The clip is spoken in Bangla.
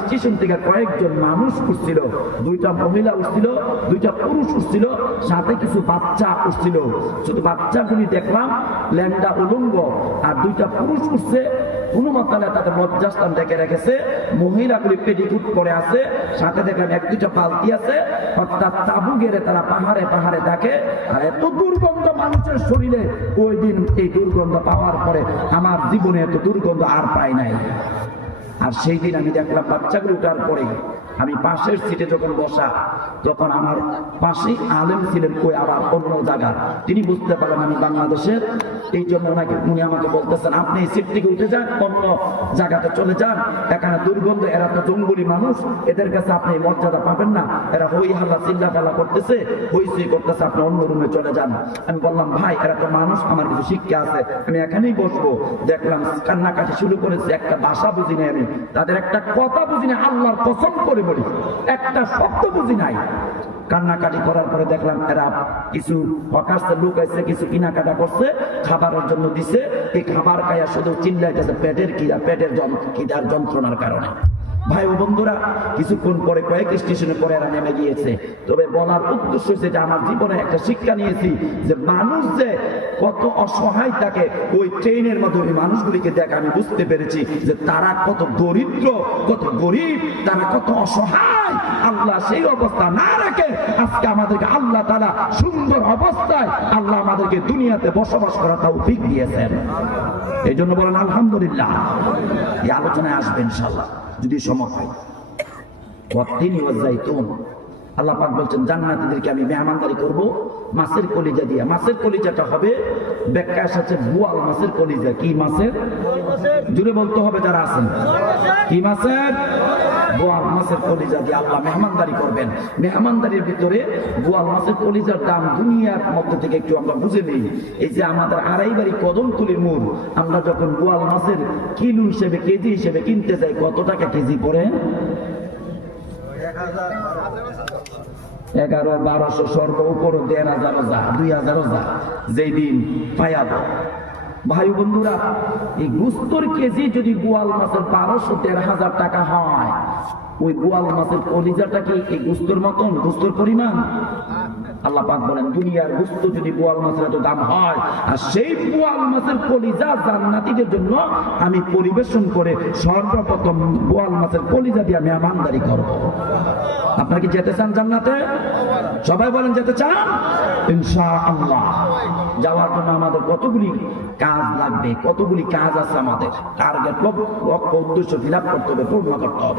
স্টেশন থেকে কয়েকজন মানুষ উঠছিল, দুইটা মহিলা উঠছিল, দুইটা পুরুষ উঠছিল, সাথে কিছু বাচ্চা উঠছিল। শুধু বাচ্চাগুলি দেখলাম ল্যাংডা উলঙ্গ, আর দুইটা পুরুষ উঠছে কোনো মতালে তাদের লজ্জাস্থান ডেকে রেখেছে, মহিলাগুলি পেটিকুট করে আছে, সাথে দেখলাম এক দুইটা পালতি আছে, অর্থাৎ তাবু গেড়ে তারা পাহাড়ে পাহাড়ে থাকে। আর এত দুর্গন্ধ মানুষের শরীরে, ওই দিন এই দুর্গন্ধ পাওয়ার পরে আমার জীবনে এত দুর্গন্ধ আর পাই নাই। আর সেই দিন আমি দেখলাম বাচ্চাগুলো উঠার পরে আমি পাশের সিটে যখন বসা, তখন আমার পাশেই আলেম ছিলেন, কই আবার অন্য জায়গা। তিনি বুঝতে পারলেন আমি বাংলাদেশের, এই জন্য উনি আমাকে বলতেছেন আপনি এই সিট থেকে উঠে যান, অন্য জায়গাতে চলে যান, এখানে দুর্গন্ধ, এরা তো জঙ্গলি মানুষ, এদের কাছে আপনি মর্যাদা পাবেন না, এরা হই হাল্লা চিল্লা পাল্লা করতেছে, হইচই করতেছে, আপনি অন্য রুমে চলে যান। আমি বললাম ভাই এরা তো মানুষ, আমার কিছু শিক্ষা আছে, আমি এখানেই বসবো। দেখলাম কান্নাকাটি শুরু করেছে, একটা ভাষা বুঝি নাই আমি, তাদের একটা কথা বুঝি নাই, আল্লাহর কসম করে বলি একটা শব্দ বুঝি নাই। কান্নাকাটি করার পরে দেখলাম এরা কিছু হকার্সের লোক এসে কিছু কেনাকাটা করছে, খাবারের জন্য দিছে, এই খাবার খাইয়া শুধু চিল্লাইতেছে পেটের খিদার যন্ত্রণার কারণে। ভাই ও বন্ধুরা, কিছুক্ষণ পরে কয়েক স্টেশনে পরে এরা নেমে গিয়েছে। তবে বলার উদ্দেশ্য হচ্ছে যে আমার জীবনে একটা শিক্ষা নিয়েছি যে মানুষ যে কত অসহায় থাকে, ওই ট্রেনের মাধ্যমে মানুষগুলিকে দেখে আমি বুঝতে পেরেছি যে তারা কত দরিদ্র, কত গরিব, তারা কত অসহায়। আল্লাহ সেই অবস্থা না রাখে আজকে আমাদেরকে আল্লাহ তাআলা সুন্দর অবস্থায় আল্লাহ আমাদেরকে দুনিয়াতে বসবাস করার তৌফিক দিয়েছেন। এই জন্য বলেন আলহামদুলিল্লাহ। এই আলোচনায় আসবে ইনশাআল্লাহ যদি সময় হয়। আল্লাহ পাক বলছেন জান্নাতীদেরকে আমি মেহমানদারি করব মাছের কলিজা দিয়া। মাছের কলিজাটা হবে ব্যাখ্যা এসেছে বোয়াল মাছের কলিজা। কি মাছের? জুড়ে বলতে হবে যারা আছেন। কি মাছের? বোয়াল মাছের কলিজা দিয়ে আল্লাহ মেহমানদারি করবেন। মেহমানদারির ভিতরে বোয়াল মাছের কলিজার দাম দুনিয়ার মধ্যে থেকে একটু আমরা বুঝে নিই। এই যে আমাদের আড়াই বাড়ি কদমতলির মোড়, আমরা যখন বোয়াল মাছের কিলো হিসেবে কেজি হিসেবে কিনতে যাই, কত টাকা কেজি পড়ে? 1100-1200, সর্ব উপর 1500, 2000 যেই দিন পাইয়াব। ভাই বন্ধুরা, এই গুস্তর কেজি যদি বোয়াল মাছের 1200-13,000 টাকা হয়, ওই বোয়াল মাছের কলিজাটা কি এই গুস্তর মতন, গুস্তর পরিমাণ? আল্লাহ পাক বলেন দুনিয়ার গুস্ত যদি বোয়াল মাছের এত দাম হয়, আর সেই বোয়াল মাছের কলিজা জান্নাতীদের জন্য আমি পরিবেশন করে সর্বপ্রথম বোয়াল মাছের কলিজা দিয়ে আমি মেহমানদারি করব। আপনারা কি যেতে চান জান্নাতে? সবাই বলেন যেতে চান? ইনশাআল্লাহ। যাওয়ার জন্য আমাদের কতগুলি কাজ লাগবে, কতগুলি কাজ আছে আমাদের, টার্গেট লক্ষ্য উদ্দেশ্য ফিল আপ করতে হবে, পূর্ণ করতে হবে।